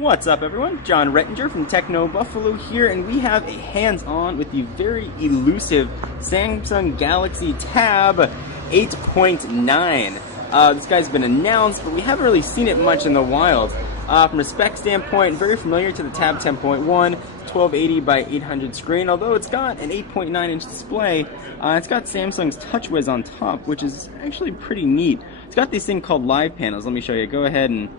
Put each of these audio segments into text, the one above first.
What's up, everyone? John Rettinger from Techno Buffalo here, and we have a hands-on with the very elusive Samsung Galaxy Tab 8.9. This guy's been announced, but we haven't really seen it much in the wild. From a spec standpoint, very familiar to the Tab 10.1, 1280 by 800 screen, although it's got an 8.9-inch display. It's got Samsung's TouchWiz on top, which is actually pretty neat. It's got this thing called Live Panels. Let me show you. Go ahead and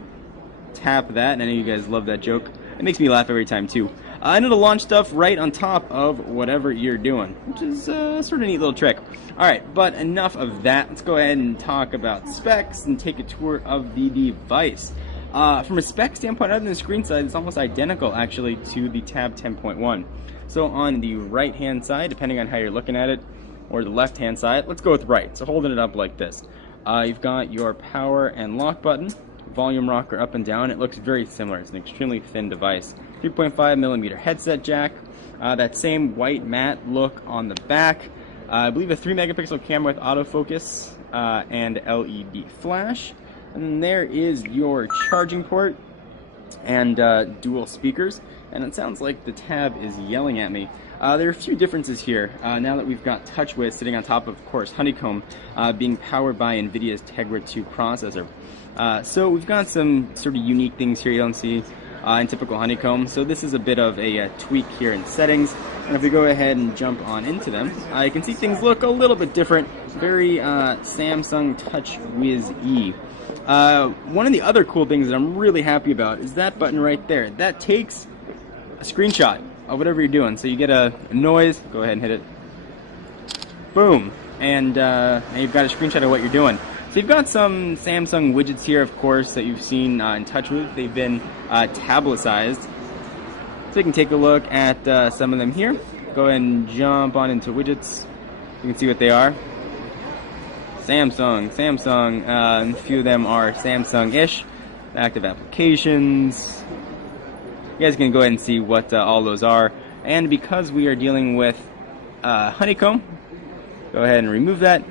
tap that, and I know you guys love that joke. It makes me laugh every time too. And it'll launch stuff right on top of whatever you're doing, which is sort of a neat little trick. Alright, but enough of that. Let's go ahead and talk about specs and take a tour of the device. From a spec standpoint, other than the screen size, it's almost identical actually to the Tab 10.1. So on the right hand side, depending on how you're looking at it, or the left hand side, let's go with right. So holding it up like this. You've got your power and lock button, volume rocker up and down. It looks very similar. It's an extremely thin device. 3.5mm headset jack. That same white matte look on the back. I believe a 3-megapixel camera with autofocus and LED flash. And there is your charging port and dual speakers. And it sounds like the Tab is yelling at me. There are a few differences here now that we've got TouchWiz sitting on top of course, Honeycomb, being powered by NVIDIA's Tegra 2 processor. So we've got some sort of unique things here you don't see in typical Honeycomb. So this is a bit of a tweak here in settings. And if we go ahead and jump on into them, you can see things look a little bit different. Very Samsung TouchWiz-y. One of the other cool things that I'm really happy about is that button right there. That takes a screenshot of whatever you're doing. So you get a noise, go ahead and hit it. Boom. And now you've got a screenshot of what you're doing. So you've got some Samsung widgets here, of course, that you've seen in TouchWiz. They've been tablet-sized. So you can take a look at some of them here. Go ahead and jump on into widgets. You can see what they are. Samsung. A few of them are Samsung-ish. Active applications. You guys can go ahead and see what all those are. And because we are dealing with Honeycomb, go ahead and remove that.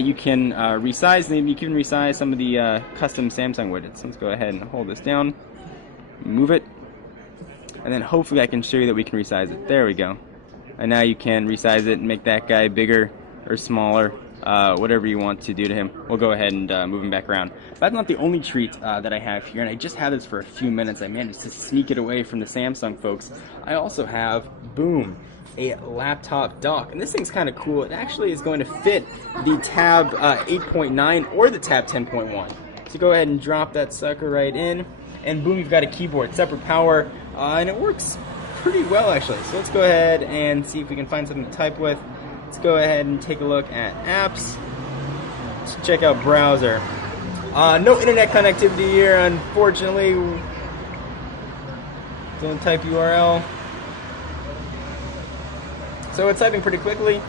You can resize them. You can resize some of the custom Samsung widgets. Let's go ahead and hold this down, move it, and then hopefully I can show you that we can resize it. There we go. And now you can resize it and make that guy bigger or smaller, whatever you want to do to him. We'll go ahead and move him back around. That's not the only treat that I have here, and I just had this for a few minutes. I managed to sneak it away from the Samsung folks. I also have, boom, a laptop dock, and this thing's kind of cool. It actually is going to fit the Tab 8.9 or the Tab 10.1. So go ahead and drop that sucker right in, and boom, you've got a keyboard, separate power, and it works pretty well actually. So let's go ahead and see if we can find something to type with. Let's go ahead and take a look at apps. Let's check out browser. No internet connectivity here, unfortunately. Don't type URL. So it's typing pretty quickly.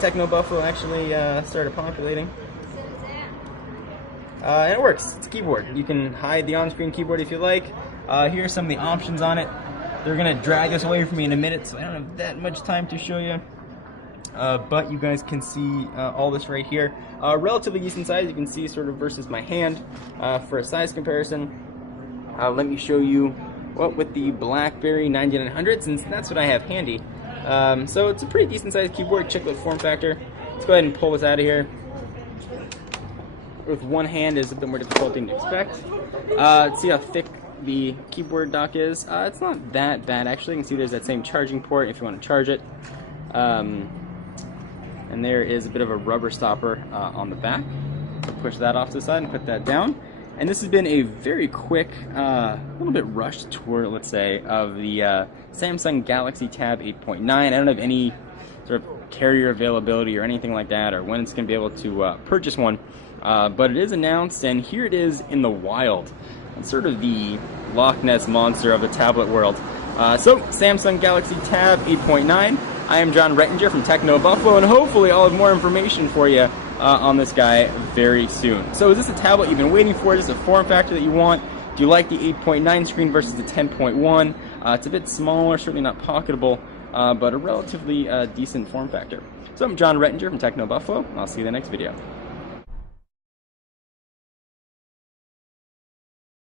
Techno Buffalo actually started populating. And it works. It's a keyboard. You can hide the on-screen keyboard if you like. Here are some of the options on it. They're going to drag this away from me in a minute, so I don't have that much time to show you. But you guys can see all this right here. Relatively decent size, you can see sort of versus my hand. For a size comparison, let me show you what with the BlackBerry 9900, since that's what I have handy. So it's a pretty decent sized keyboard, chiclet form factor. Let's go ahead and pull this out of here. With one hand is a bit more difficult thing to expect. Let's see how thick the keyboard dock is. It's not that bad actually. You can see there's that same charging port if you want to charge it. And there is a bit of a rubber stopper on the back. So push that off to the side and put that down. And this has been a very quick, little bit rushed tour, let's say, of the Samsung Galaxy Tab 8.9. I don't have any sort of carrier availability or anything like that, or when it's going to be able to purchase one. But it is announced, and here it is in the wild. It's sort of the Loch Ness monster of the tablet world. So, Samsung Galaxy Tab 8.9. I am John Rettinger from Techno Buffalo, and hopefully I'll have more information for you on this guy very soon. So is this a tablet you've been waiting for? Is this a form factor that you want? Do you like the 8.9 screen versus the 10.1? It's a bit smaller, certainly not pocketable, but a relatively decent form factor. So I'm John Rettinger from Techno Buffalo. I'll see you in the next video.